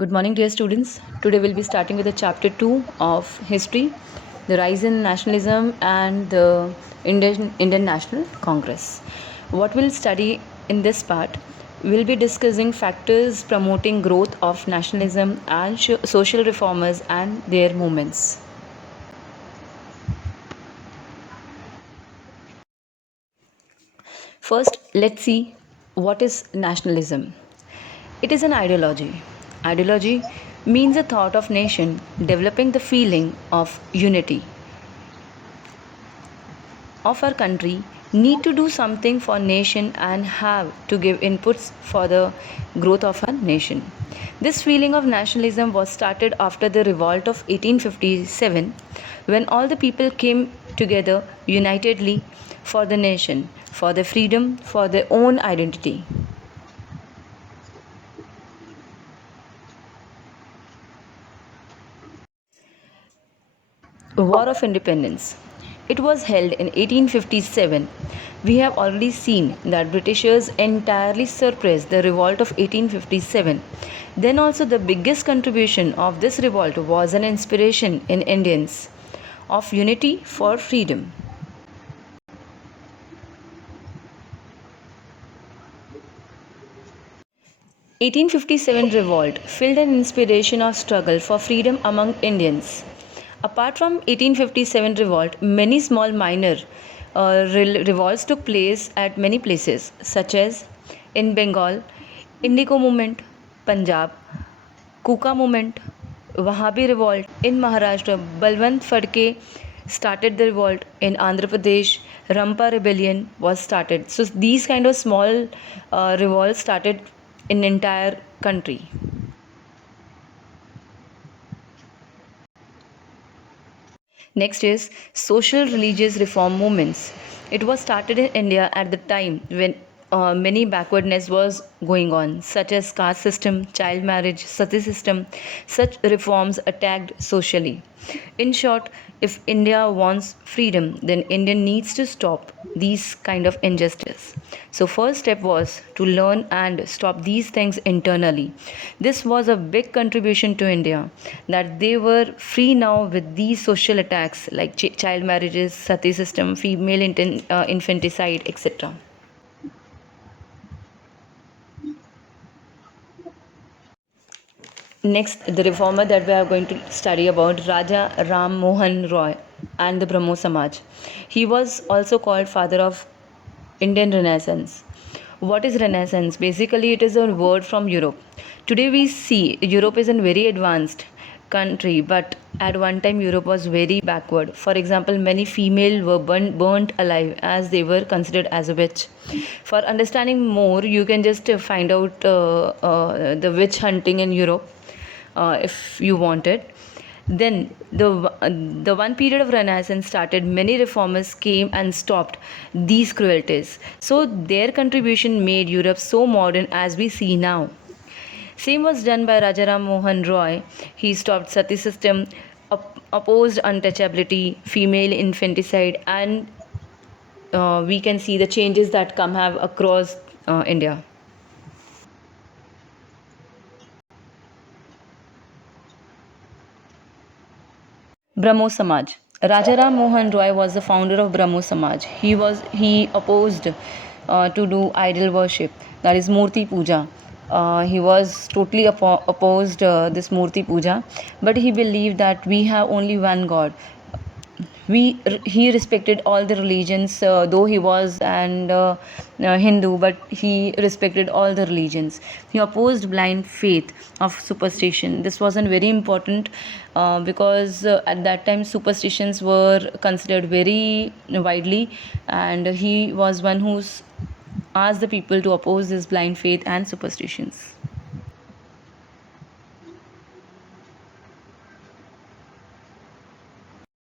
Good morning, dear students. Today we'll be starting with the chapter 2 of history, the rise in nationalism and the Indian National Congress. What we'll study in this part, we'll be discussing factors promoting growth of nationalism and social reformers and their movements. First, let's see what is nationalism. It is an ideology. Ideology means a thought of nation developing the feeling of unity of our country, need to do something for nation and have to give inputs for the growth of our nation. This feeling of nationalism was started after the revolt of 1857 when all the people came together unitedly for the nation, for their freedom, for their own identity. War of Independence. It was held in 1857. We have already seen that Britishers entirely suppressed the revolt of 1857. Then also the biggest contribution of this revolt was an inspiration in Indians of unity for freedom. 1857 revolt filled an inspiration of struggle for freedom among Indians. Apart from 1857 revolt, many small minor revolts took place at many places such as in Bengal, Indigo movement, Punjab, Kuka movement, Wahhabi revolt in Maharashtra, Balwant Phadke started the revolt in Andhra Pradesh, Rampa rebellion was started. So these kind of small revolts started in entire country. Next is social religious reform movements. It was started in India at the time when many backwardness was going on, such as caste system, child marriage, sati system. Such reforms attacked socially. In short, if India wants freedom, then India needs to stop these kind of injustice. So first step was to learn and stop these things internally. This was a big contribution to India that they were free now with these social attacks like child marriages, sati system, female infanticide, etc. Next, the reformer that we are going to study about Raja Ram Mohan Roy and the Brahmo Samaj. He was also called father of Indian Renaissance. What is Renaissance? Basically, it is a word from Europe. Today we see Europe is a very advanced country, but at one time Europe was very backward. For example, many female were burnt alive as they were considered as a witch. For understanding more, you can just find out the witch hunting in Europe if you wanted. Then the one period of Renaissance started. Many reformers came and stopped these cruelties. So their contribution made Europe so modern as we see now. Same was done by Rajaram Mohan Roy. He stopped sati system, opposed untouchability, female infanticide, and we can see the changes that come have across India. Brahmo Samaj. Rajaram Mohan Roy was the founder of Brahmo Samaj. He opposed to do idol worship, that is Murti Puja. He was totally opposed this Murti Puja, but he believed that we have only one God. He respected all the religions, though he was and Hindu, but he respected all the religions. He opposed blind faith of superstition. This wasn't very important because at that time superstitions were considered very widely, and he was one who's asked the people to oppose this blind faith and superstitions.